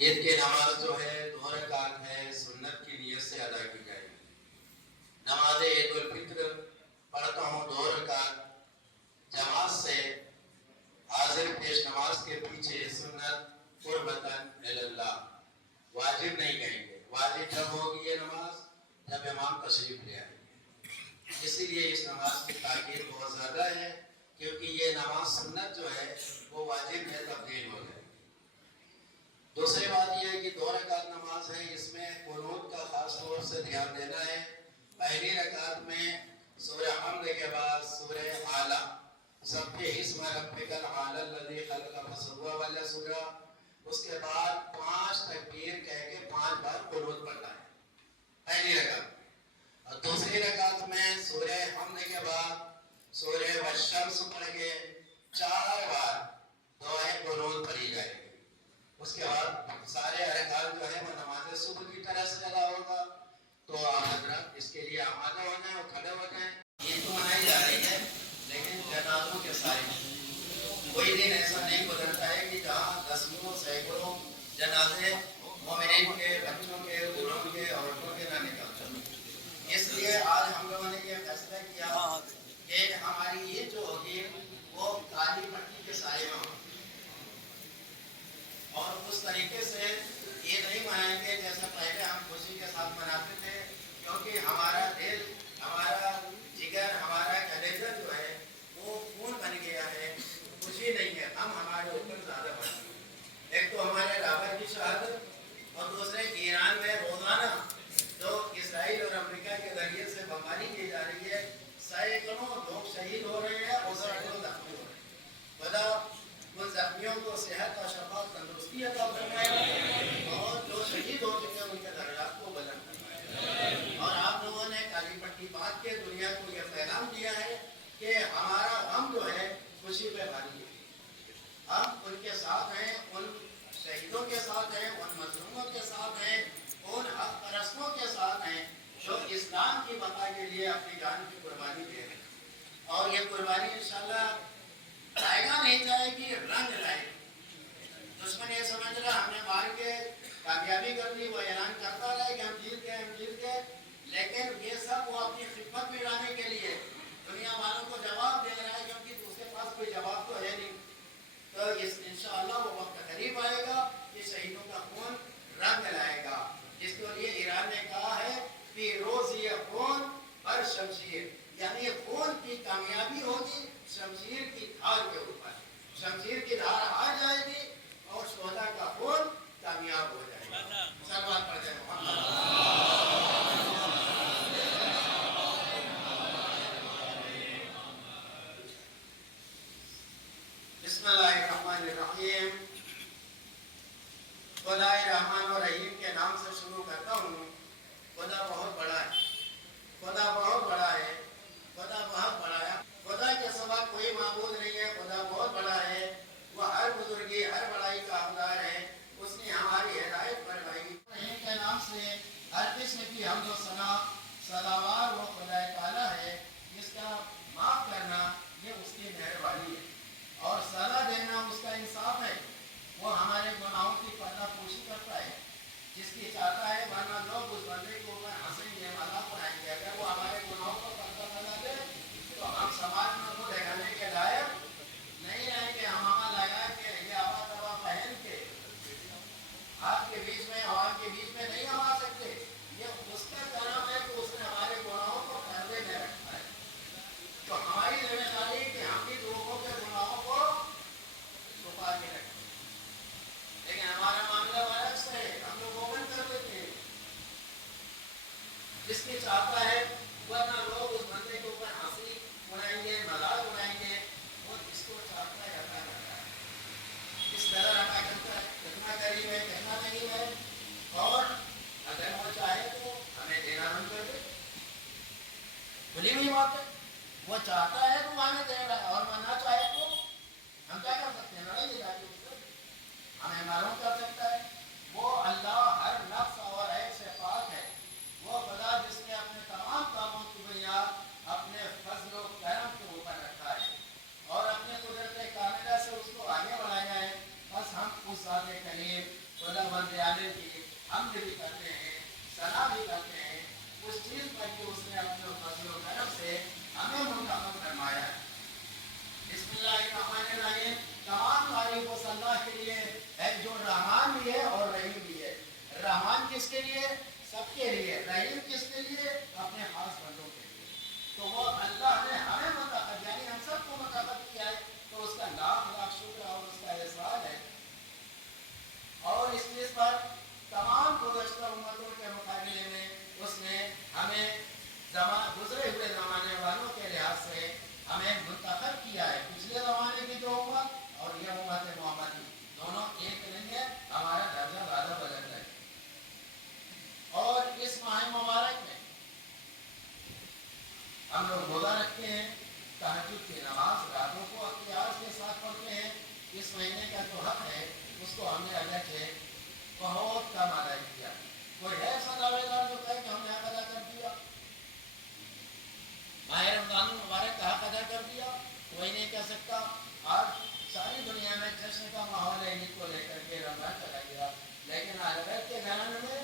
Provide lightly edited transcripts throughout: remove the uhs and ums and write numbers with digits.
عید کی نماز جو ہے 2 رکعت ہے، سنت کی نیت سے ادا کی جائے گی۔ نماز عید الفطر پڑھتا ہوں 2 رکعت جماعت سے، حاضر پیش نماز کے پیچھے سنت قربتاً اللہ، واجب نہیں کہیں گے۔ واجب جب ہوگی یہ نماز جب امام تشریف لے آئے گی، اسی لیے اس نماز کی تاکید بہت زیادہ ہے، کیونکہ یہ نماز سنت جو ہے وہ واجب میں تبدیل ہو جائے گی۔ دوسری بات یہ ہے کہ 2 رکعت نماز ہے، اس میں قنوت کا خاص طور سے دھیان دینا ہے۔ پہلی رکعت میں سورہ حمد کے بعد سورہ اعلیٰ، سبح اسم ربک الاعلی الذی خلق فسوی والا سورہ، اس کے بعد 5 تکبیر کہہ کے 5 بار قنوت پڑھنا ہے پہلی رکعت۔ اور دوسری رکعت میں سورہ حمد کے بعد سورہ والشمس پڑھ کے 4 بار دعائے قنوت پڑھی جائے گی۔ اس کے بعد سارے ارکان جو ہے وہ نماز صبح کی طرح سے ادا ہوگا۔ تو آپ حضرات اس کے لیے آمادہ ہو جائیں اور کھڑے ہو جائیں۔ عید تو منائی جا رہی ہے لیکن جنازوں کے سائے کوئی دن ایسا نہیں گزرتا ہے کہ جہاں دسیوں سینکڑوں جنازے مومنین کے، بچوں کے، بوڑھوں کے، عورتوں کے نہ نکلتے۔ اس لیے آج ہم لوگوں نے یہ فیصلہ کیا کہ ہماری عید جو ہوگی وہ کالی پٹی کے سائے میں ہوگی، اور اس طریقے سے یہ نہیں منائیں گے جیسا پہلے ہم خوشی کے ساتھ مناتے تھے، کیونکہ ہمارا دل، ہمارا جگر، ہمارا کلیجہ جو ہے وہ خون بن گیا ہے، خوشی نہیں ہے، ہم ہمارے اوپر زیادہ بڑھ گئے۔ ایک تو ہمارے رابر کی شہادت، اور دوسرے ایران میں روزانہ جو اسرائیل اور امریکہ کے ذریعے سے بمباری کی جا رہی ہے، سینکڑوں لوگ شہید ہو رہے ہیں اور سینکڑوں زخمی ہو رہے ہیں۔ خدا ان زخمیوں کو صحت اور شفا تندرستی عطا فرمائے، اور جو شہید ہو چکے ہیں ان کے درجات کو بلند فرمائے۔ اور آپ لوگوں نے کالی پٹی باندھ کے دنیا کو یہ پیغام دیا ہے کہ ہمارا غم جو ہے خوشی پہ بھاری ہے، ہم ان کے ساتھ ہیں، ان شہیدوں کے ساتھ ہیں، ان مظلوموں کے ساتھ ہیں، ان حق پرستوں کے ساتھ ہیں جو اسلام کی بقا کے لیے اپنی جان کی قربانی دے رہے ہیں۔ اور یہ قربانی انشاءاللہ آئے گا نہیں جائے گی، رنگ لائے گی۔ دشمن یہ سمجھ رہا ہم نے مار کے کامیابی کر لی، وہ اعلان کرتا رہے کہ ہم جیت گئے، ہم جیت گئے، لیکن یہ سب وہ اپنی خدمت میں لانے کے لیے دنیا والوں کو جواب دے رہا ہے، کیونکہ اس کے پاس کوئی جواب تو ہے نہیں۔ تو انشاءاللہ وہ وقت قریب آئے گا کہ شہیدوں کا خون رنگ لائے گا، جس کو لیے ایران نے کہا ہے کہ روز یہ خون بر شمشیر، یعنی خون کی کامیابی ہوگی شمشیر کی دھار کے اوپر، شمشیر کی دھار آ جائے گی اور شہداء کا خون کامیاب ہو جائے گا۔ سلوات پڑھ جائے بسم اللہ الرحمن الرحیم۔ خدا رحمان و رحیم کے نام سے شروع کرتا ہوں۔ خدا بہت بڑا ہے، خدا بہت بڑا ہے، خدا بہت بڑا ہے، خدا کے سوا کوئی معبود نہیں ہے، خدا بہت بڑا ہے، وہ ہر بزرگی، ہر بڑائی کا حقدار ہے، اس نے ہماری ہدایت فرمائی۔ رحیم کے نام سے ہر قسم کی حمد و ثنا سزاوار وہ خدا تعالیٰ ہے، جس کا معاف کرنا یہ اس کی مہربانی ہے، اور سزا دینا اس کا انصاف ہے۔ وہ ہمارے گناہوں کی پردہ پوشی کرتا ہے، جس کی چاہتا ہے، ورنہ لوگ اس بندے کو ہنسیں گے، مذاق اڑائیں گے۔ اگر وہ ہمارے گناہوں کو پردہ کرا دے تو ہم سماج میں وہ دکھانے کے لائق نہیں رہیں گے۔ ہم لگا کے یہ آوا توا پہن کے آپ کے بیچ میں، عوام کے بیچ میں نہیں ہم آ سکتے۔ یہ اس کا کرم ہے کہ اس نے ہمارے گناہوں کو پردے میں رکھا ہے۔ تو ہماری ذمہ داری ہے کہ ہم بھی لوگوں کے گناہوں کو چھپا کے رکھیں، لیکن ہمارا معاملہ برعکس ہے، ہم لوگ اوپن کر دیتے ہیں۔ جس کی چاہتا ہے، ورنہ لوگ اس بندے کے اوپر ہنسی اڑائیں گے، مذاق اڑائیں گے، وہ جس کو چاہتا ہے عطا کرتا ہے، اس طرح عطا کرتا ہے، کتنا قریب ہے کتنا نہیں ہے، اور اگر وہ چاہے تو ہمیں دینا بند کر دے، بھلی ہوئی بات ہے۔ وہ چاہتا ہے تو وہ ہمیں دے رہا ہے، اور وہ نہ چاہے تو ہم کیا کر سکتے ہیں؟ لڑائی جا کے ہمیں معلوم کر سکتا ہے۔ وہ اللہ ہر نفس اور عیب سے پاک ہے، وہ خدا جس نے اپنے تمام کاموں کی بنیاد اپنے فضل و کرم کے اوپر رکھا ہے، اور اپنے قدرت کاملہ سے اس کو آگے بڑھایا ہے۔ بس ہم उस ज़ात करीम खुदावंद आलम की हमद भी करते हैं, सना भी करते हैं उस चीज़ पर कि उसने अपने फजल व करम से हमें मुंतखब फरमाया। बिस्मिल्लाहिर्रहमानिर्रहीम। तमाम तारीफ उस अल्लाह के लिए है जो रहमान भी है और रहीम भी है। रहमान किसके लिए? सबके लिए। रहीम किसके लिए? अपने खास बंदों के लिए। तो वो अल्लाह ने हमें मुंतखब यानी हम सबको मुंतखब किया है, तो उसका लाख लाख शुक्र और उसका एहसान है। और इस चीज़ पर तमाम गुज़श्ता उम्मतों के मुकाबले में उसने हमें गुजरे हुए ज़माने वालों के लिहाज से हमें मुंतखब किया है। पिछले ज़माने की जो उम्मत और ये उम्मत मोहम्मदी दोनों एक नहीं है, हमारा दर्जा ज़्यादा बदल है। और इस माह मुबारक में हम लोग रोज़ा रखते हैं, तहज्जुद की नमाज रातों को अख्तियार के साथ पढ़ते हैं। इस महीने का जो हक है उसको हमने अदा से बहुत कम अदा किया। कोई है ऐसा दावेदार जो कहे कि हमने हक अदा कर दिया, माह रमज़ान मुबारक का हक अदा कर दिया? कोई नहीं कह सकता। आज सारी दुनिया में जश्न का माहौल है ईद को लेकर के, रमज़ान चला गया, लेकिन अहल के घराने में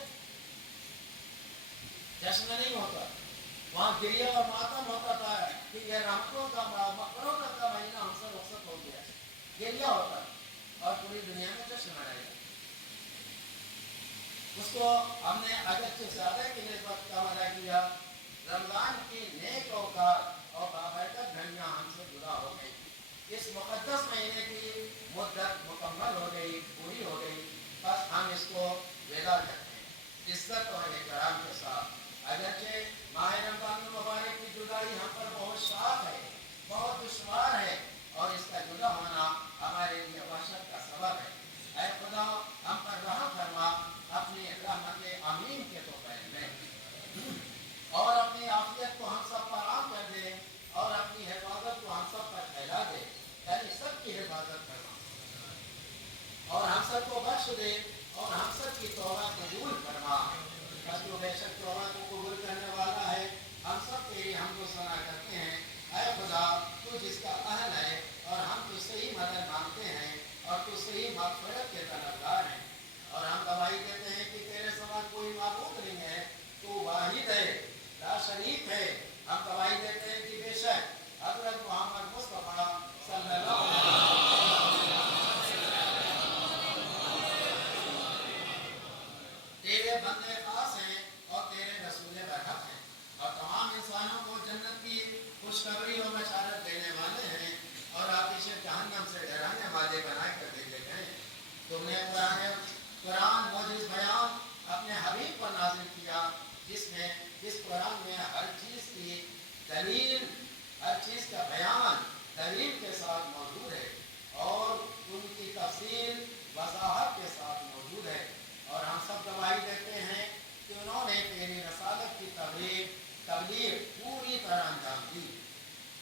जश्न नहीं होता। वहाँ गिरिया और मातम होता था कि यह रहमतों का मग़फ़िरत का महीना हमसे रुख़सत हो गया, गिरिया होता और पूरी दुनिया में जश्न मनाया। उसको हमने अगर से ज़्यादा की निस्बत कम अदा किया। रमज़ान की नेक औकात और बाबरकत घड़ियाँ हमसे जुदा हो गई। इस मुक़द्दस महीने की मुद्दत मुकम्मल हो गई, पूरी हो गई, बस हम इसको विदा करते हैं इज्जत और इकराम के साथ। अगरचे माह रमज़ान मुबारक की जुदाई हम पर बहुत शाक है, बहुत दुश्वार है और इसका जुदा होना हमारे लिए वहशत का सबब है। ऐ खुदा हम पर रहम फरमा, अपनी रहमत आमीन के तो में और अपनी आफियत को हम सब पर आम कर दे और अपनी हिफाजत को हम सब पर फैला दे, यानी सबकी हिफाजत करना और हम सबको बख्श दे और हम सब की तौबा कबूल फरमा। तो बेशक तौबा को कबूल करने वाला है। हम सब तेरी हमको सना करते हैं। ऐ खुदा तू जिसका अहल है और हम तुझसे ही मदद मांगते हैं और तुझसे ही मग़फ़िरत के तलबगार हैं। और हम गवाही देते हैं कि तेरे समा कोई माबूद नहीं है, तू वाहिद है, ला शरीक है। हम गवाही देते हैं कि बेशक हज़रत मोहम्मद मुस्तफ़ा सल्लल्लाहु अलैहि तेरे बंदे खास हैं और तेरे रसूल बरहक हैं और तमाम इंसानों को जन्नत की खुशखबरी और बशारत देने वाले हैं और आतिश जहन्नम से डराने वाले बना कर भेजे गए। तुमने कुरान मौजूद बयान अपने हबीब पर नाज़िल किया, जिस कुरान में हर चीज़ की दलील, हर चीज़ का बयान दलील के साथ मौजूद है और उनकी तफसील वज़ाहत के साथ मौजूद है। और हम सब गवाही देते हैं कि उन्होंने तेरी रसालत की तबलीग पूरी तरह अंजाम दी।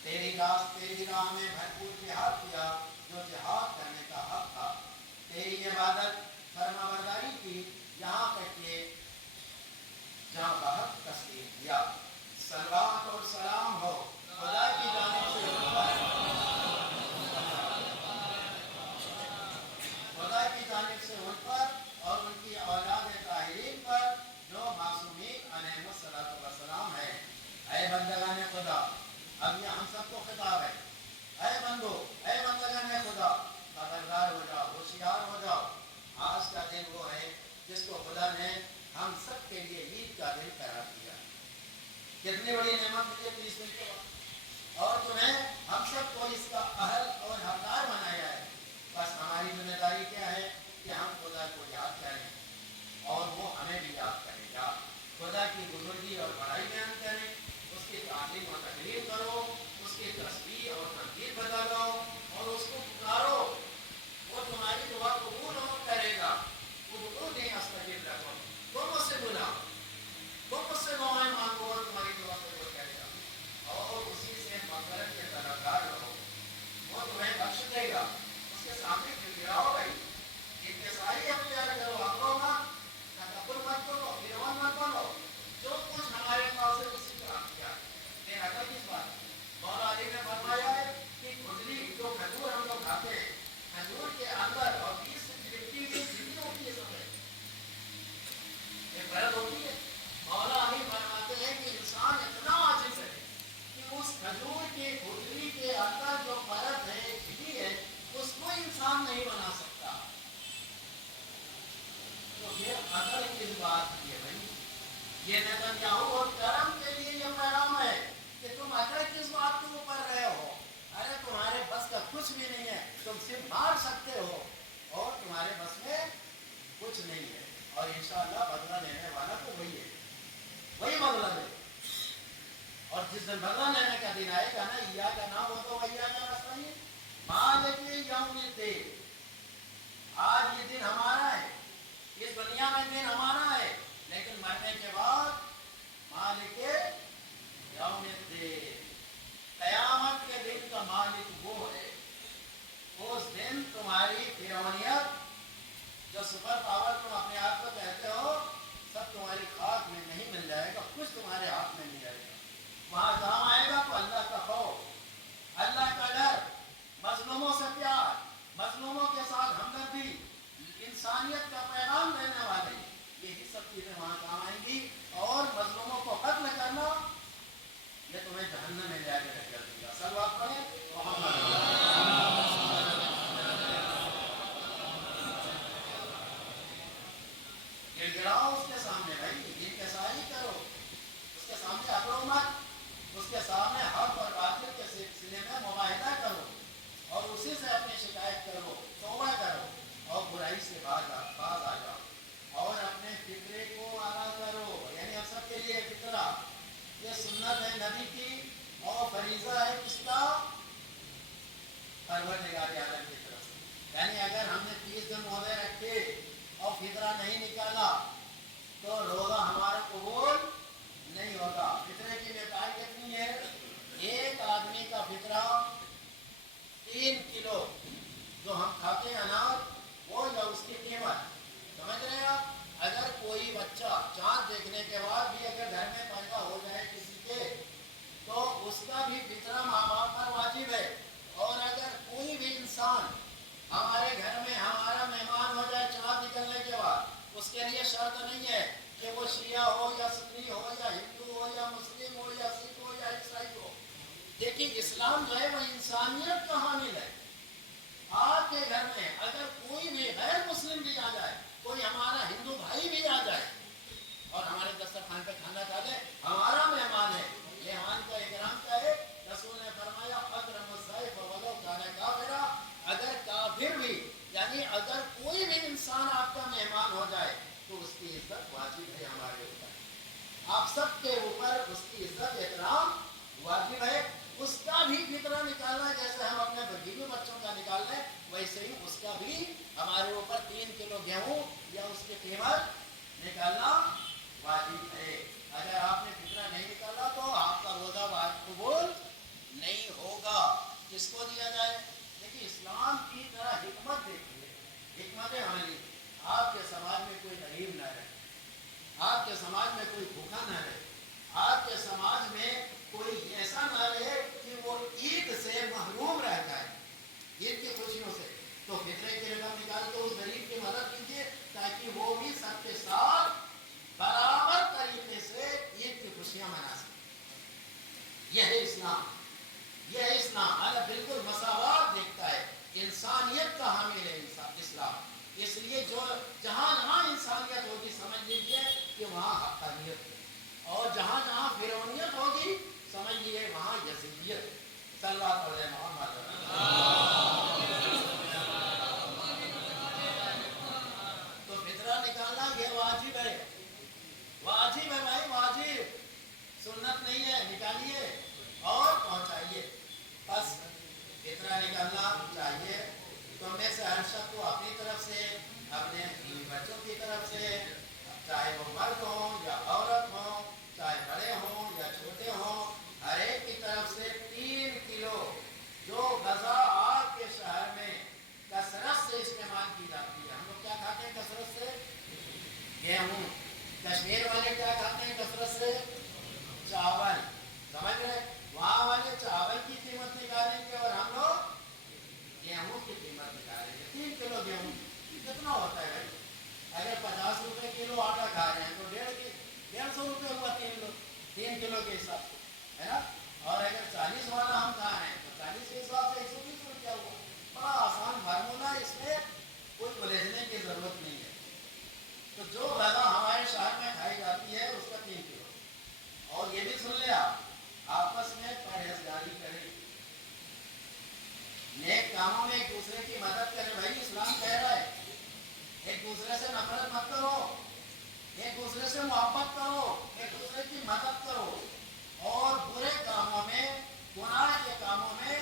तेरी राह में भरपूर जिहाद किया जो जिहाद करने का हक था। तेरी इबादत फरमाबरदारी की यहाँ तक कि जहाँ का हक तस्लीम किया। सलवात और सलाम हो खुदा की जानिब से खुदा की जानिब से उन पर और उनकी औलाद ताहिरीन पर जो मासूमीन अलैहिस्सलाम है। ऐ बंदगान खुदा, अब ये हम सबको खिताब है। ऐ बंदो, ऐ बंदगान खुदा, खबरदार हो जाओ, होशियार हो जाओ। आज का दिन वो है जिसको खुदा ने हम सब के लिए ईद का दिन करार दिया। कितनी बड़ी नेमत मुझे 30 दिन के बाद और तुम्हें हम सबको इसका अहल और हकदार बनाया है। बस हमारी जिम्मेदारी क्या है कि हम खुदा को याद करें और वो हमें भी याद करेगा। खुदा की बुजुर्गी और बड़ाई बयान करें, उसकी तालीम और तकरीर करो, उसकी तस्बीह और तकबीर बता और उसको पुकारो। वो तुम्हारी दुआ कबूल करेगा। वो नहीं अस्तगफिर लकुम, तुम मुझसे बुलाओ, तुम मुझसे दुआएं मांगो और तुम्हारी दुआ कबूल करेगा और उसी से मग़फ़िरत के तलबगार रहो। वो तुम्हें बख्श देगा। उसके सामने गिराओ भाई, इतने सारी अख्तियार करो, आप लोग तकब्बुर मत करो, गिरवन मत बनो। जो कुछ हमारे बात की है भाई, ये नेतन्याहू और ट्रम्प के लिए ये पैगाम है कि तुम अकड़ किस बात के ऊपर रहे हो। अरे तुम्हारे बस का कुछ भी नहीं है, तुम सिर्फ मार सकते हो और तुम्हारे बस में कुछ नहीं है। और इंशाअल्लाह बदला लेने वाला तो वही है, वही बदला ले। और जिस दिन बदला लेने का दिन आएगा ना, या का नाम हो तो वही का रास्ता ही मालिक यौमिद्दीन। आज ये दिन हमारा है, इस दुनिया में दिन हमारा है, लेकिन मरने के बाद मालिक यौमिद्दीन, क़यामत के दिन का मालिक वो है। उस दिन तुम्हारी फिरौनियत, जो सुपर पावर तुम अपने आप को कहते हो, सब तुम्हारी खाक में नहीं मिल जाएगा, कुछ तुम्हारे हाथ में नहीं आएगा। वहां काम आएगा तो अल्लाह का खौफ, अल्लाह का डर, मजलूमों से प्यार, मजलूमों के साथ हमदर्दी, इंसानियत का पैगाम देने वाले, यही सब चीजें वहां काम आएंगी। और मजलूमों को कत्ल करना, ये तुम्हें जहन्नम में जाके कर देगा। सब बात पढ़े गिड़गिड़ाओ उसके सामने भाई, जिनके सारी करो उसके सामने, अकड़ो मत, उसके सामने हक और बातिल के सिलसिले में मुबाहिदा करो और उसी से अपनी शिकायत करो, तौबा करो और बुराई से बाज आ जाओ और अपने फिक्रे को आला करो। यानी हम सब के लिए फिक्रा, ये सुन्नत है नबी की और फरीजा है किसका? परवरदिगार आलम की तरफ से। यानी अगर हमने 30 दिन रोजे रखे और फितरा नहीं निकाला तो रोजा हमारा कबूल नहीं होगा। फितरे की मिक़दार कितनी है? एक आदमी का फितरा 3 किलो जो हम खाते हैं अनाज, वो या उसकी कीमत, समझ रहे हैं आप? अगर कोई बच्चा चाँद देखने के बाद भी अगर घर में पैदा हो जाए किसी के, तो उसका भी फितरा माँ बाप पर वाजिब है। और अगर कोई भी इंसान हमारे घर में हमारा मेहमान हो जाए चाँद निकलने के बाद, उसके लिए शर्त नहीं है कि वो शिया हो या सुन्नी हो या हिंदू हो या मुस्लिम हो या सिख हो या ईसाई हो। देखिए इस्लाम जो है वो इंसानियत का हामिल है। आपके घर में अगर कोई भी गैर मुस्लिम भी आ जाए, कोई हमारा हिंदू भाई भी आ जाए और हमारे दस्तरखान पे खाना खा ले, हमारा मेहमान है, मेहमान का इकराम क्या है? रसूल ने फरमाया अकरमुज़्ज़ैफ़ वलो काना काफ़िरा, अगर काफिर भी, यानी अगर कोई भी इंसान आपका मेहमान हो जाए तो उसकी इज्जत वाजिब है हमारे ऊपर। आप सबके ऊपर उसकी इज्जत एहतराम वाजिब है। उसका भी फितरा निकालना, जैसे हम अपने बीवी बच्चों का निकाल लें, वैसे ही उसका भी हमारे ऊपर 3 किलो गेहूं या उसकी कीमत निकालना वाजिब है। अगर आपने फितरा नहीं निकाला तो आपका रोजा कबूल नहीं होगा। किसको दिया जाए? देखिए इस्लाम की तरह हिकमत देखिए, हिकमत अमली। आपके समाज में कोई गरीब न रहे, आपके समाज में कोई भूखा न रहे, आपके समाज में कोई ऐसा न रहे कि वो ईद से महरूम रह जाए, ईद की खुशियों से, तो फितरे की रकम निकाल के उस गरीब की मदद कीजिए ताकि वो भी सबके साथ बराबर तरीके से ईद की खुशियां मना सके। यह है इस्लाम, यह है इस्लाम। अगर बिल्कुल मसावात देखता है, इंसानियत का हामिल है इस्लाम। इसलिए जो जहां जहां इंसानियत होगी समझ लीजिए कि वहां हक़ानियत है, और जहां जहां फिरौनियत होगी समझ लीजिए वहां यज़ीदियत। सल्लल्लाहु अलैहि मोहम्मद। तो फितरा निकालना ये वाजिब है, वाजिब है भाई, वाजिब, सुन्नत नहीं है। निकालिए और पहुंचाइए। बस फितरा निकालना चाहिए। तो में से हर शख्स को अपनी तरफ से, अपने बच्चों की तरफ से, चाहे वो मर्द हो या औरत हो, चाहे बड़े हों या छोटे हों, हर एक की तरफ से 3 किलो, जो गज़ा आपके शहर में कसरत से इस्तेमाल की जाती है। हम लोग क्या खाते हैं कसरत से? गेहूँ। कश्मीर वाले क्या खाते हैं कसरत से? चावल। समझ रहे? वहाँ वाले चावल की कीमत निकालेंगे और हम लोग गेहूँ की कीमत निकालेंगे। 3 किलो गेहूँ कितना होता है भाई? अगर 50 रुपए किलो आटा खा रहे हैं तो 150 रुपये हुआ 3 किलो के हिसाब से, है ना? और अगर 40 वाला हम खा रहे हैं तो 40 के हिसाब से 120 रुपया हुआ। बड़ा आसान फार्मूला, इसमें कोई उलझने की जरूरत नहीं है। तो जो गज़ा हमारे ये भी सुन लिया, आपस में परहेजगारी करें, नेक कामों में एक दूसरे की मदद करें। भाई इस्लाम कह रहा है एक दूसरे से नफरत मत करो, एक दूसरे से मोहब्बत करो, एक दूसरे की मदद करो, और बुरे कामों में, गुनाह के कामों में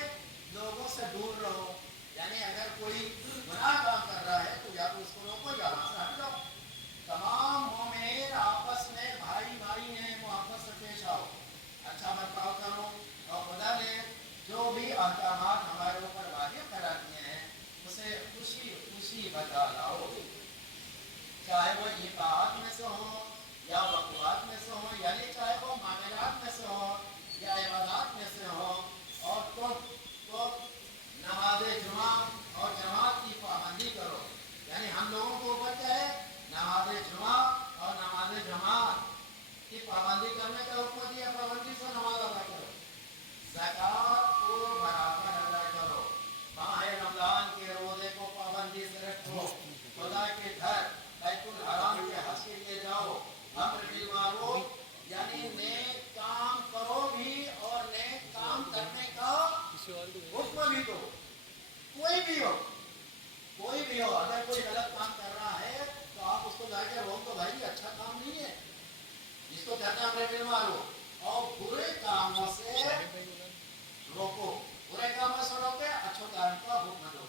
लोगों से दूर रहो। यानी अगर कोई गुनाह काम कर रहा है तो या तो उसको रोको या वहां से हट जाओ। तमाम मोमिन आपस में भाई भाई हैं, मोहब्बत से पेश आओ, अच्छा बर्ताव करो, और खुदा ने जो भी अहकामात हमारे ऊपर वाजिब करा दिए हैं उसे खुशी खुशी बता लाओ, चाहे वो इताअत में से हो या वक़्वात में से हो, यानी चाहे वो मामलात में से हो या इबादत में से हो। और तो नमाज जुमा और जमात की पाबंदी करो, यानी हम लोगों को ऊपर क्या है, नमाज जुमा और नमाज जमात की पाबंदी करने का हुक्म दिया, पाबंदी से नमाज अदा करो, ज़कात को बराबर अदा करो, माह रमज़ान के रोजे को पाबंदी से रखो, खुदा के घर बैतुल हराम के हज के लिए जाओ, अम्र बिल मारूफ यानी नेक काम करो भी और नेक काम करने का हुक्म भी दो। कोई भी हो, कोई भी हो, अगर कोई गलत काम कर रहा है तो आप उसको जाकर रोक दो, भाई अच्छा काम नहीं है, जिसको कहते हैं अम्र बिल मारूफ। और बुरे कामों से रोको, बुरे कामों से रोके, अच्छे काम का हुक्म दो,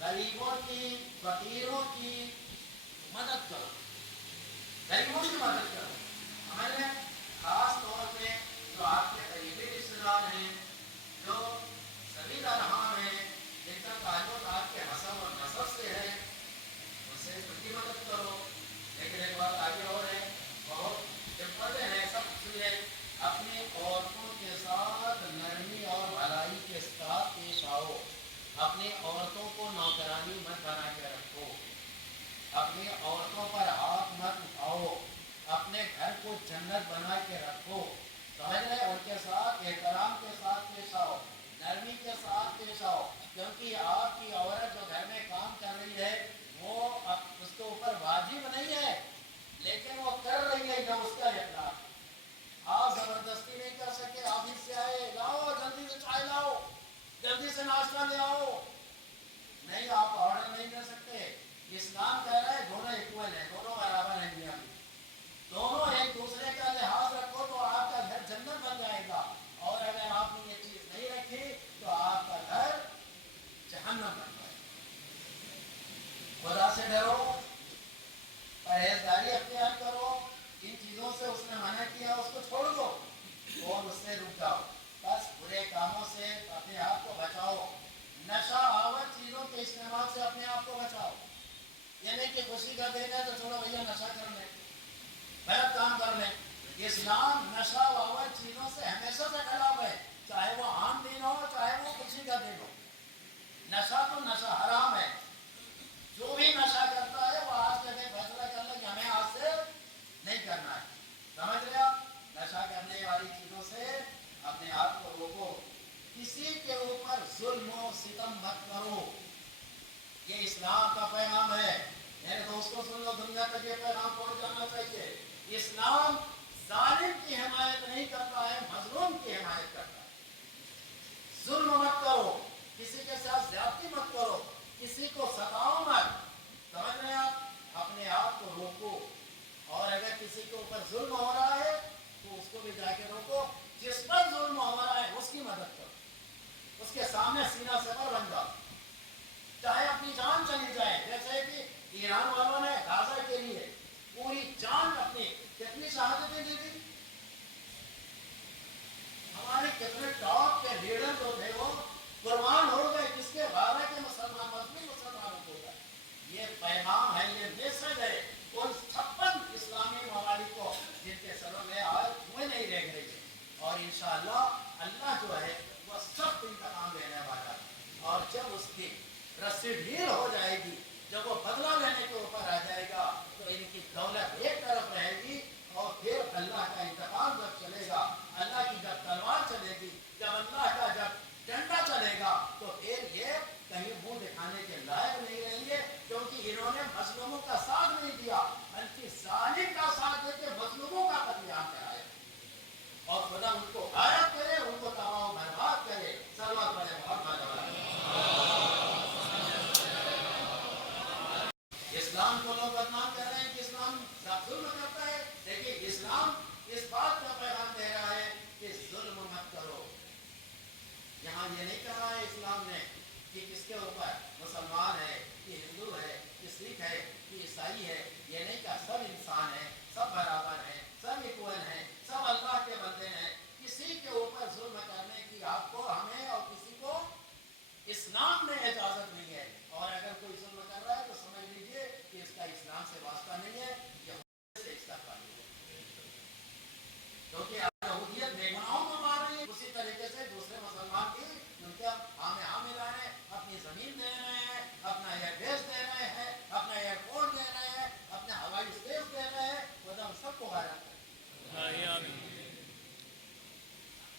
गरीबों की फकीरों की मदद करो, गरीबों की मदद करो। हमारे खास तौर पे जो आपके करीबी रिश्तेदार हैं, जो सभी तरह हैं, जिनका ताल्लुक आपके हसब और नसब से है, उनसे उनकी मदद करो। लेकिन एक बात आगे और है, बहुत इम्पोर्टेंट है, सब सुनिए, अपनी औरतों के साथ नरमी और भलाई के साथ पेश आओ, अपनी औरतों को नौकरानी मत बना के रखो, अपनी औरतों पर हाथ मत उठाओ, अपने घर को जन्नत बना के रखो, समझ रहे, उनके साथ एहतराम के साथ पेश आओ, नरमी के साथ पेश आओ, क्योंकि आपकी औरत जो घर में काम कर रही है वो उसके ऊपर वाजिब नहीं है, लेकिन वो कर रही है जो उसका इकरार। आप जबरदस्ती नहीं कर सके, ऑफिस से आए, लाओ जल्दी से चाय लाओ, जल्दी से नाश्ता ले आओ, नहीं, आप ऑर्डर नहीं कर सकते। इस्लाम कह रहा है दोनों इक्वल है, दोनों बराबर हैं दुनिया में, दोनों एक दूसरे का लिहाज रखो तो आपका घर जन्नत बन जाएगा, और अगर आपने ये चीज नहीं रखी तो आपका घर जहन्नम बन जाएगा। खुदा से डरो, परहेजगारी अख्तियार करो, इन चीजों से उसने मना किया उसको छोड़ दो और उससे रुक जाओ, बस बुरे कामों से अपने आप को बचाओ, नशा आवर चीजों के इस्तेमाल से अपने आप को बचाओ। ये नहीं कि खुशी का दिन है तो चलो भैया नशा कर लें, गलत काम कर लें। इस्लाम नशा आवर चीजों से हमेशा से खिलाफ है, चाहे वो आम दिन हो चाहे वो खुशी का दिन हो। नशा तो नशा हराम है, जो भी नशा करता है वो आज के दिन फैसला कर ले कि हमें आज से नहीं करना है, समझ रहे आप। नशा करने वाली चीजों से अपने आप को रोको, किसी के ऊपर जुल्म और सितम मत करो, ये इस्लाम का पैगाम है। मेरे दोस्तों सुन लो, दुनिया तक ये पैगाम पहुंच जाना चाहिए। इस्लाम जालिम की हिमायत नहीं करता है, मजलूम की हिमायत करता है। जुल्म मत करो, किसी के साथ ज्यादती मत करो, किसी को सताओ मत, समझ रहे आप, अपने आप को रोको, और अगर किसी के ऊपर जुल्म हो रहा है तो उसको भी जाके रोको, जिस पर जुल्म हो रहा है उसकी मदद करो, उसके सामने सीना से पर बन जाओ, चाहे अपनी जान चली जाए, जैसे कि ईरान वालों ने गाजा के लिए पूरी जान अपनी कितनी शहादतें दी थी। हमारे कितने टॉप के लीडर जो थे वो कुर्बान हो गए, किसके बारे के मुसलमान मुसलमानों को गए। ये पैगाम है, ये मैसेज है उन 56 इस्लामी ममालिक को जिनके सरों में आज धुएं नहीं रह गए, और इंशाअल्लाह अल्लाह जो है वह सब इंतकाम लेने वाला है, और जब उसकी रस्सी ढील हो जाएगी, जब वो बदला लेने के ऊपर आ जाएगा तो इनकी दौलत एक तरफ रहेगी, और फिर अल्लाह का इंतकाम जब चलेगा, अल्लाह की जब तलवार चलेगी, जब अल्लाह का जब डंडा चलेगा, तो फिर ये कहीं मुंह दिखाने के लायक नहीं रहेंगे, क्योंकि इन्होंने मजलूमों का साथ नहीं दिया, बल्कि जालिम का साथ देकर मजलूमों का कत्लेआम कराया। اسلام کو لوگ بدنام کر رہے ہیں کہ اسلام ظلم کرتا ہے. دیکھیے اسلام اس بات کا پیغام دے رہا ہے کہ ظلم مت کرو. یہاں یہ نہیں کہا ہے اسلام نے کہ کس کے اوپر مسلمان ہے کہ ہندو ہے کہ سکھ ہے کہ عیسائی ہے. یہ نہیں کہا. سب انسان ہیں, سب برابر ہیں, سب اکول ہیں, سب اللہ کے بندے ہیں. کسی کے اوپر ظلم کرنے کی آپ کو, ہمیں اور کسی کو اسلام میں اجازت نہیں ہے. اور اگر کوئی ظلم کر رہا ہے تو سمجھ لیجئے کہ اس کا اسلام سے واسطہ نہیں ہے, یہ سے اس کا تعلق ہے. کیونکہ یہودیت بے گناہوں کو مار رہی ہے, اسی طریقے سے دوسرے مسلمان کی ان کے ہاں ملا رہے ہیں, اپنی زمین دے رہے ہیں, اپنا ایئر بیس دے رہے ہیں, اپنا ایئرپورٹ دے رہے ہیں, اپنے ہوائی اسپیس دے رہے ہیں. خدا ہم سب کو غارت کرے.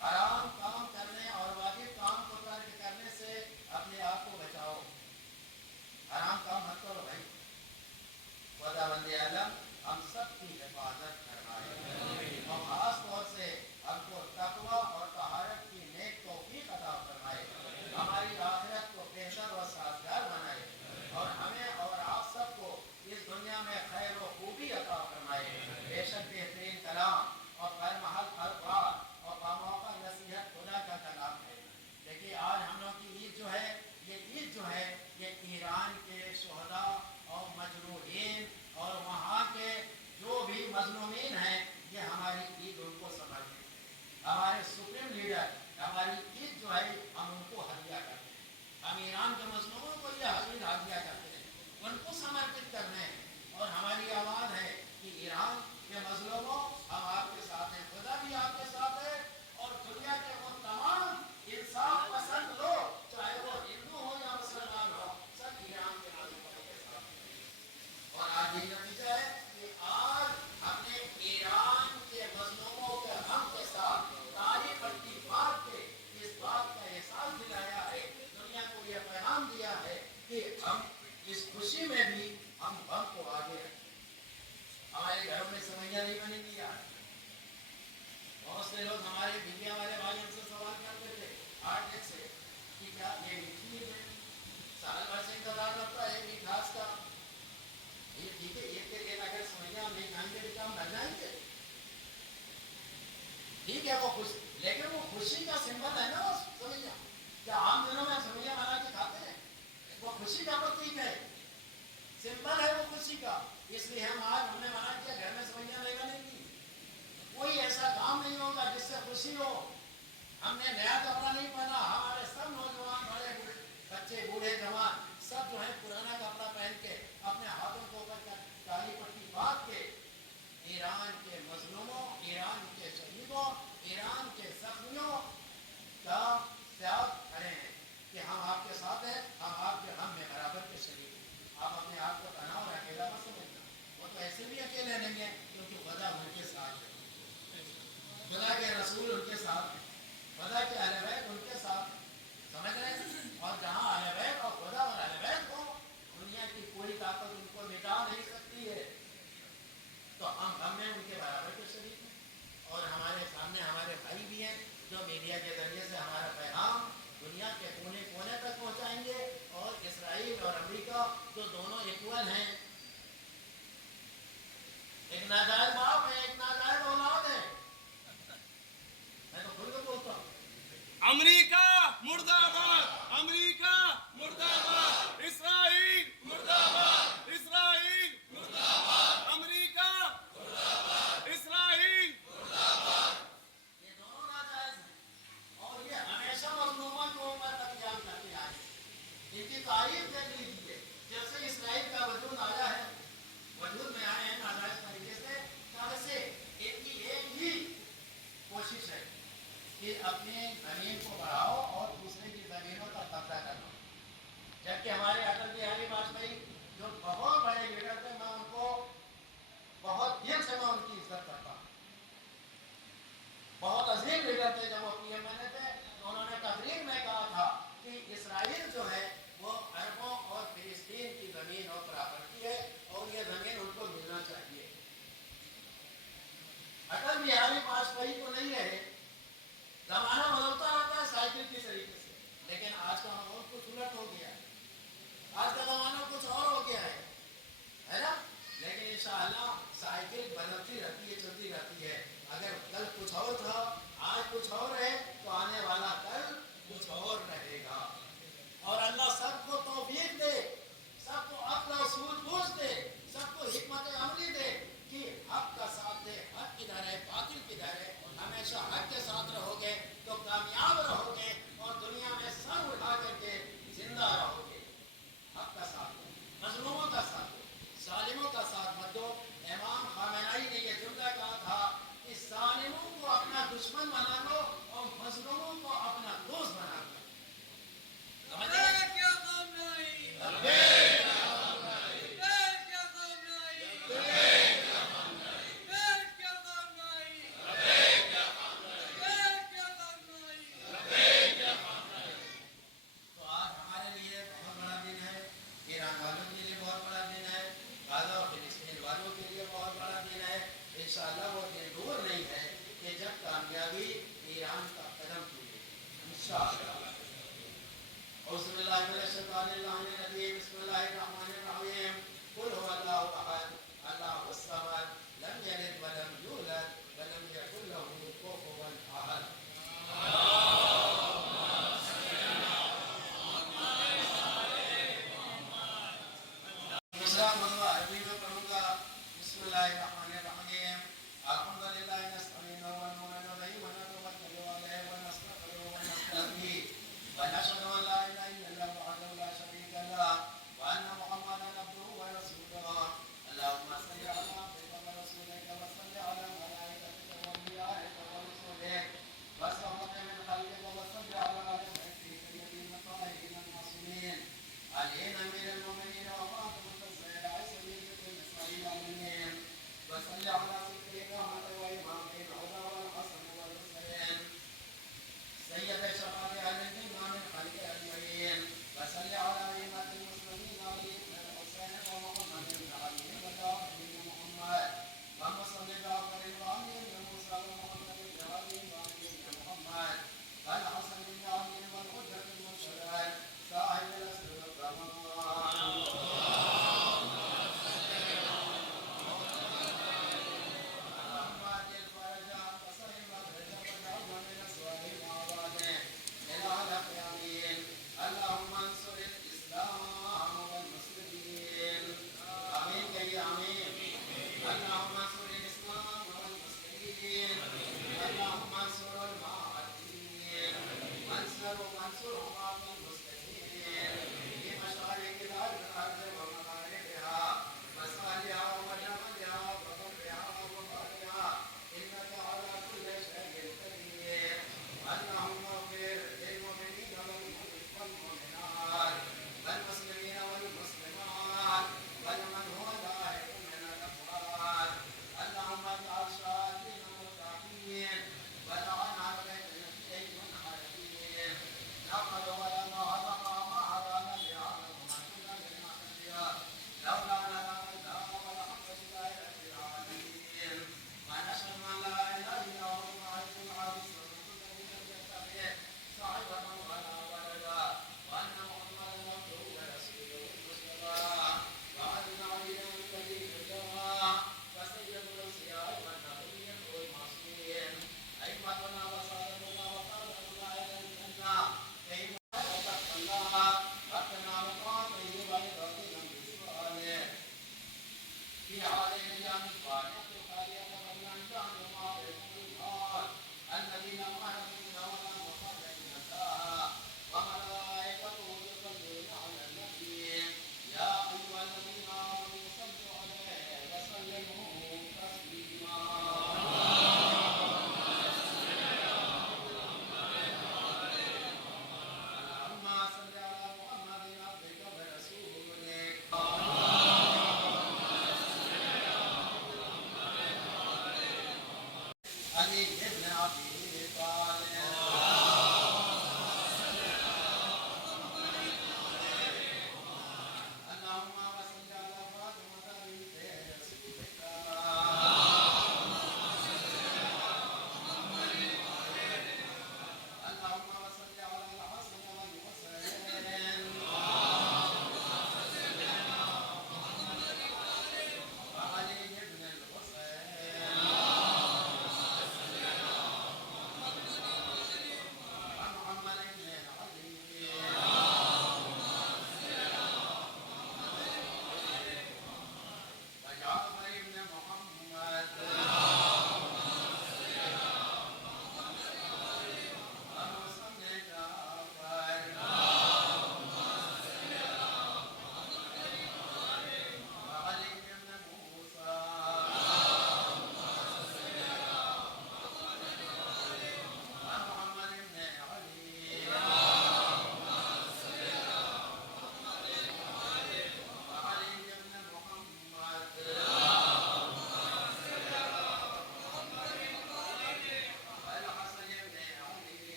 حرام کام کرنے اور واجب کام کو ترک کرنے سے اپنے آپ کو بچاؤ. حرام کام مت کرو بھائی. خدا بند عالم ہم سب کی حفاظت فرمائے اور خاص طور سے ہم کو تقوی اور طہارت کی نیک توفیق عطا فرمائے. ہماری آخرت کو بہتر و سازگار بنائے اور ہمیں اور آپ سب کو اس دنیا میں خیر و خوبی عطا فرمائے. بے شک بہترین کلام اور برمحل الفاظ اور باموقع نصیحت خدا کا کلام ہے. دیکھیے آج ہم لوگ کی عید جو ہے, یہ عید جو ہے یہ ایران کے شہداء اور مجروحین اور وہاں کے جو بھی مظلومین ہیں, یہ ہماری عید ان کو سمجھتے ہیں. ہمارے سپریم لیڈر ہماری عید جو ہے ہم ان کو ہدیہ کرتے ہیں. ہم ایران کے مظلوموں کو یہ ہدیہ کرتے ہیں, ان کو سمرپت کرنے ہیں. اور ہماری آواز ہے کہ ایران کے مظلوموں ہم آپ کے ساتھ ہیں, خدا بھی آپ کے ساتھ ہے. اور دنیا کے وہ تمام انصاف پسند لوگ, چاہے وہ ہندو ہو یا مسلمان ہو, سب ایران کے مظلوموں کے ساتھ ہیں. اور آج یہ نتیجہ ہے کہ آج ہم نے ایران کے مظلوموں کے غم کے ساتھ تاریخ پٹی بات کے اس بات کا احساس دلایا ہے, دنیا کو یہ پیغام دیا ہے کہ ہم اس خوشی میں بھی ہم غم کو آگے رکھیں. ہمارے گھروں میں سوئیاں نہیں بنیں گی یار. بہت سے لوگ ہمارے میڈیا والے بھائی ہم سے سوال کرتے تھے 8 دن سے کہ کیا یہ میٹھی ہے, سال بھر سے انتظار کرتا ہے میٹھاس کا. یہ ٹھیک ہے, ایک کے دن اگر سوئیاں نہیں کھائیں گے تو ہم مر جائیں گے. ٹھیک ہے وہ خوش, لیکن وہ خوشی کا سمبل ہے نا وہ سوئیاں. کیا عام دنوں میں سوئیاں بنا کے کھاتے ہیں؟ وہ خوشی کا پرتیک ہے, سمبل ہے وہ خوشی کا. اس لیے ہم نے منع کیا گھر میں سوئیاں نہیں بنے گی. کوئی ایسا کام نہیں ہوگا جس سے خوشی ہو. ہم نے نیا کپڑا نہیں پہنا, ہمارے سب نوجوان بڑے بچے بوڑھے جوان سب جو ہے پرانا کپڑا پہن کے اپنے ہاتھوں کو اوپر کالی پٹی باندھ کے ایران کے مظلوموں, ایران کے شہیدوں, ایران کے زخمیوں کا ساتھ کھڑے ہیں کہ ہم آپ کے ساتھ ہیں, ہم آپ کے غم میں برابر کے شریک ہیں. آپ اپنے آپ کو تنہا اور اکیلا مت سمجھنا. وہ تو ایسے بھی اکیلے نہیں ہیں کیونکہ خدا ان کے ساتھ ہے, خدا کے رسول ان کے ساتھ ہیں, خدا کے اہل بیت ان کے ساتھ ہیں. سمجھ رہے ہیں؟ اور جہاں اہل بیت اور خدا اور اہل بیت کو دنیا کی کوئی طاقت ان کو مٹا نہیں سکتی ہے. تو ہم میں ان کے برابر کے شریک ہیں. اور ہمارے سامنے ہمارے بھائی بھی ہیں جو میڈیا کے ذریعے سے ہمارا پیغام دنیا کے کونے کونے تک پہنچائیں گے. اور اسرائیل اور امریکہ جو دونوں اکول ہیں, ایک ناجائز باپ ہے, ایک ناجائز اولاد ہے. میں تو کھل کے بولتا ہوں, امریکہ مردہ باد, امریکہ مردہ باد, اسرائیل مردہ باد, اسرائیل مردہ باد, امریکہ مردہ باد, اسرائیل مردہ باد. یہ دونوں ناجائز ہیں اور یہ ہمیشہ مظلوموں کے اوپر قیام کرتے آئے. ان کی تعریف دیکھ لیجیے, جب سے اسرائیل کا وجود آیا ہے, وجود میں آئے ہیں ناجائز طریقے سے, تب سے ان کی ایک ہی کوشش ہے کہ اپنی زمین کو بڑھاؤ اور دوسرے کی زمینوں پر قبضہ کرنا. جبکہ ہمارے اٹل بہاری واجپئی جو بہت بڑے لیڈر تھے, میں ان کو بہت دل سے میں ان کی عزت کرتا ہوں. بہت عظیم لیڈر تھے. جب وہ پی ایم بنے تھے تو انہوں نے تقریر میں کہا تھا کہ اسرائیل جو ہے وہ عربوں اور فلسطین کی زمین اور پراپرٹی ہے اور یہ زمین ان کو ملنا چاہیے. اٹل بہاری واجپئی تو نہیں رہے, زمانہ بدلتا رہتا ہے سائیکل کی طریقے سے, لیکن آج کا ماحول کچھ الٹ ہو گیا ہے. آج کا زمانہ کچھ اور ہو گیا ہے अल्लाह साइकिल बदलती रहती है, चलती रहती है। अगर कल कुछ और था, आज कुछ और है, तो आने वाला कल कुछ और रहेगा। और अल्लाह सबको तौफीक दे, सबको अक्ल और सूझबूझ दे, सबको हिकमत अमली दे कि हक का साथ दे। हक किधर है, बातिल किधर है? हमेशा हक के साथ रहोगे तो कामयाब रहोगे और दुनिया में सर उठा करके जिंदा रहोगे। हक का साथ दो, मजलूमों का साथ दो, जालिमों का साथ मत दो। इमाम खामेनी ने यह जुमला कहा था कि जालिमों को अपना दुश्मन बना लो और मजलूमों को अपना दोस्त बना लो। समझ रहे हैं?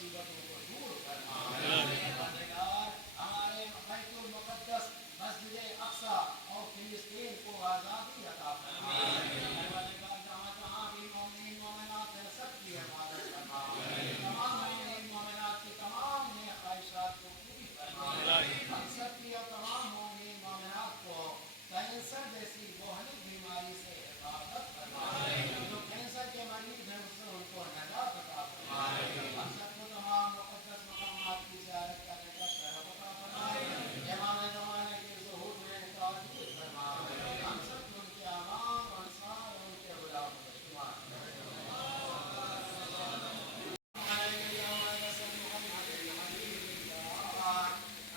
मुसीबतों को दूर फरमा। परवरदिगार, हमारे बैतुल मुक़द्दस मस्जिद अक़सा और फिलिस्तीन को आज़ादी अता फरमा। परवरदिगार, जहाँ जहाँ भी मोमिन मोमिनात हैं, सबकी हिफाज़त फरमा। तमाम मोमिन मोमिनात की तमाम नेक ख्वाहिशात को पूरी फरमा। हम सबकी और तमाम मोमिन मोमिनात को कैंसर जैसी बोहनी बीमारी से हिफाज़त फरमा। जो कैंसर के मरीज हैं, उससे उनको नजात अता फरमा। हम सबको तमाम मुक़द्दस मक़ामात की ज़ियारत करने का शरफ़ अता फरमा। इमाम ज़माने के ज़ुहूर में ताजूद फरमा। हम सब उनके अवाम अंसार और उनके गुलाम में शुमार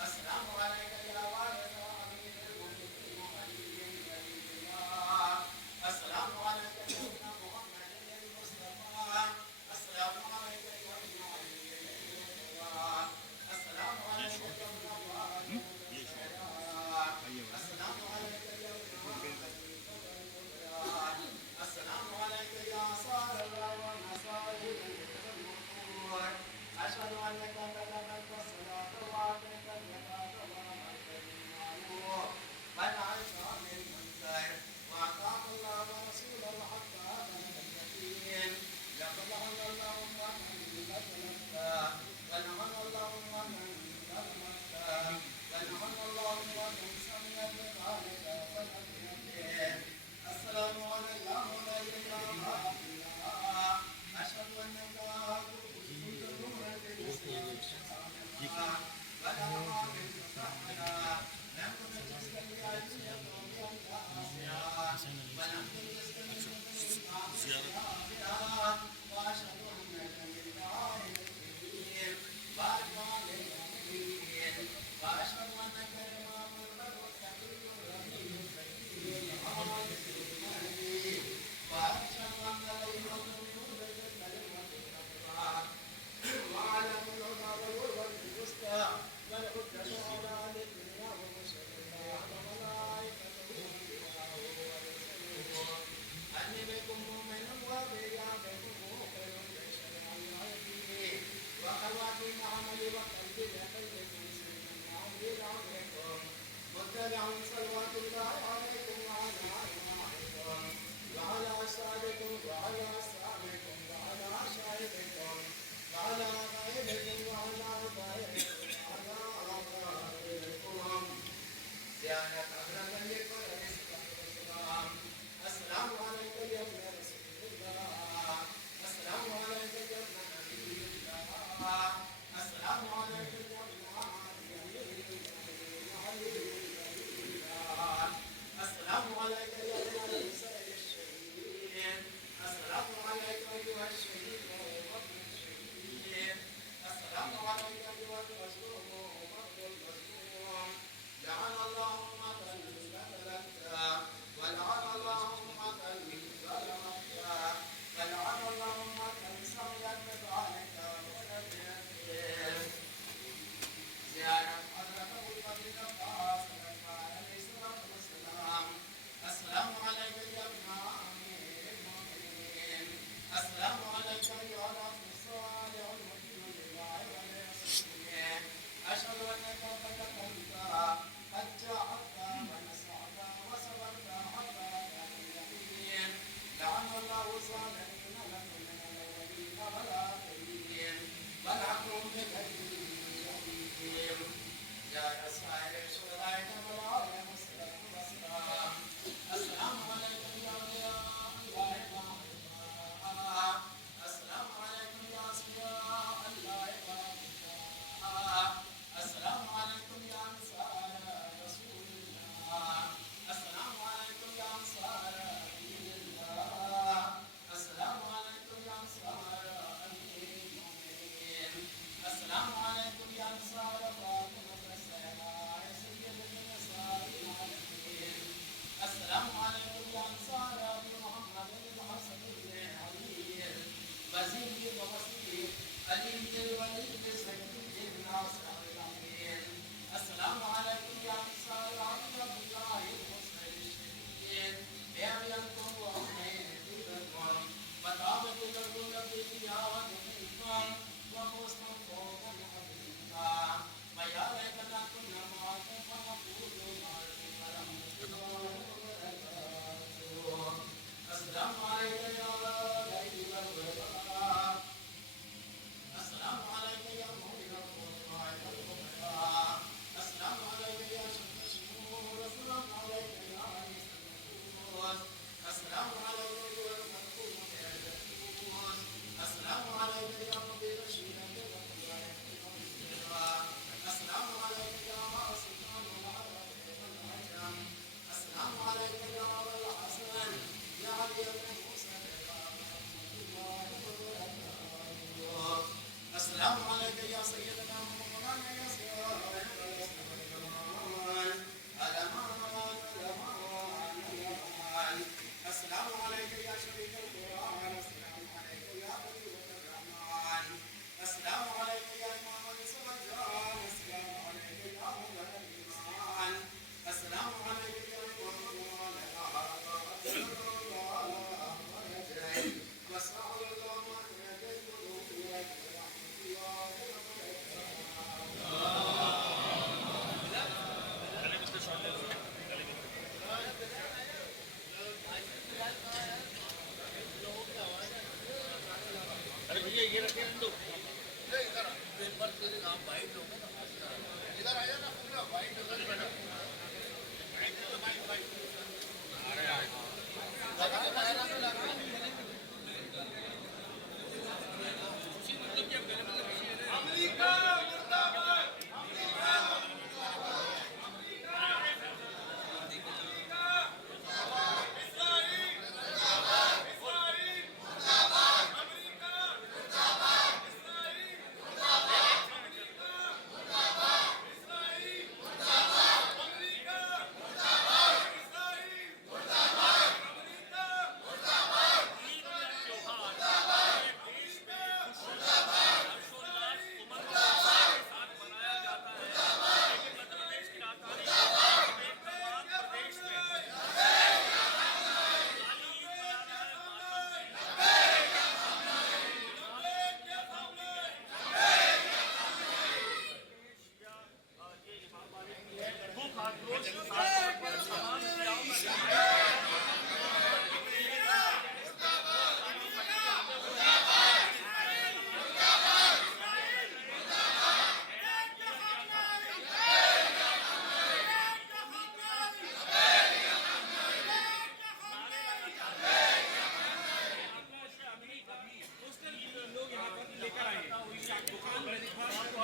अस्सलामु अलैका या वारिस अमीरुल मुमिनीन अस्सलामु अलैका या इब्न मुहम्मदिन मुस्तफा अस्सलामु अलैका या इब्न अलील अस्सलामु अलैका या इब्न अस्सलामु अलैका या अस्सलामु अलैका या सारल्लाह व नसाइल अशहदु अन्नका तक़ब्बलत सलात व आतैता ज़कात व अमरता बिल मारूफ व नहैता अनिल मुनकर व अताअत अल्लाह व रसूलहु हक़्क़ अल-यक़ीन लक़द अल्लाहु मन लक़लक़ा व नहन अल्लाहु मन लक़लक़ा व नहन अल्लाहु मन समिअ बिज़ालिका फ़लयक़दिर अस्सलामु अलैकुम व रहमतुल्लाहि अशहदु अन्नका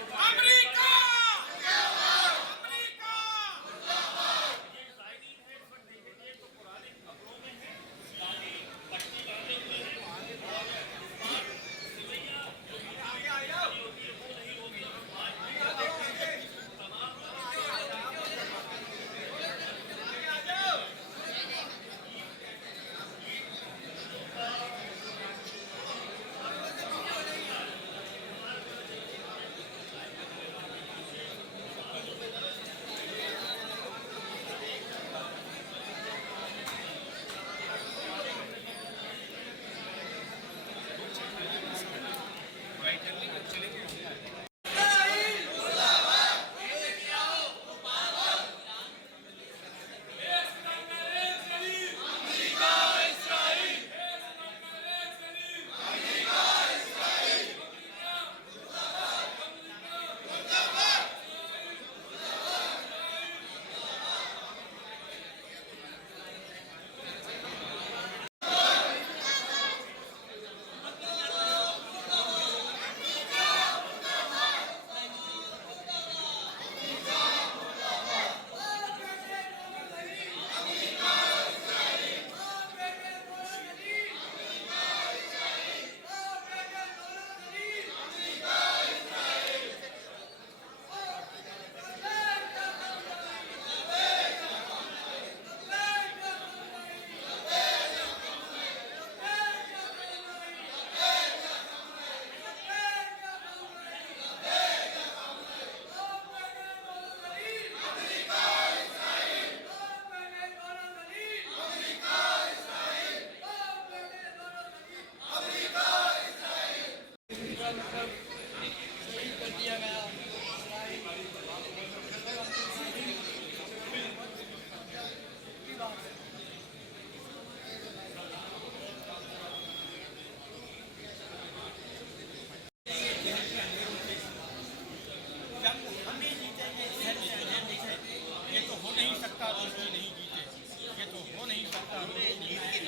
امریکہ امریکہ جنگ ہم نہیں جیتے یہ تو ہو نہیں سکتا روشنی نہیں جیتے یہ تو ہو نہیں سکتا روشنی نہیں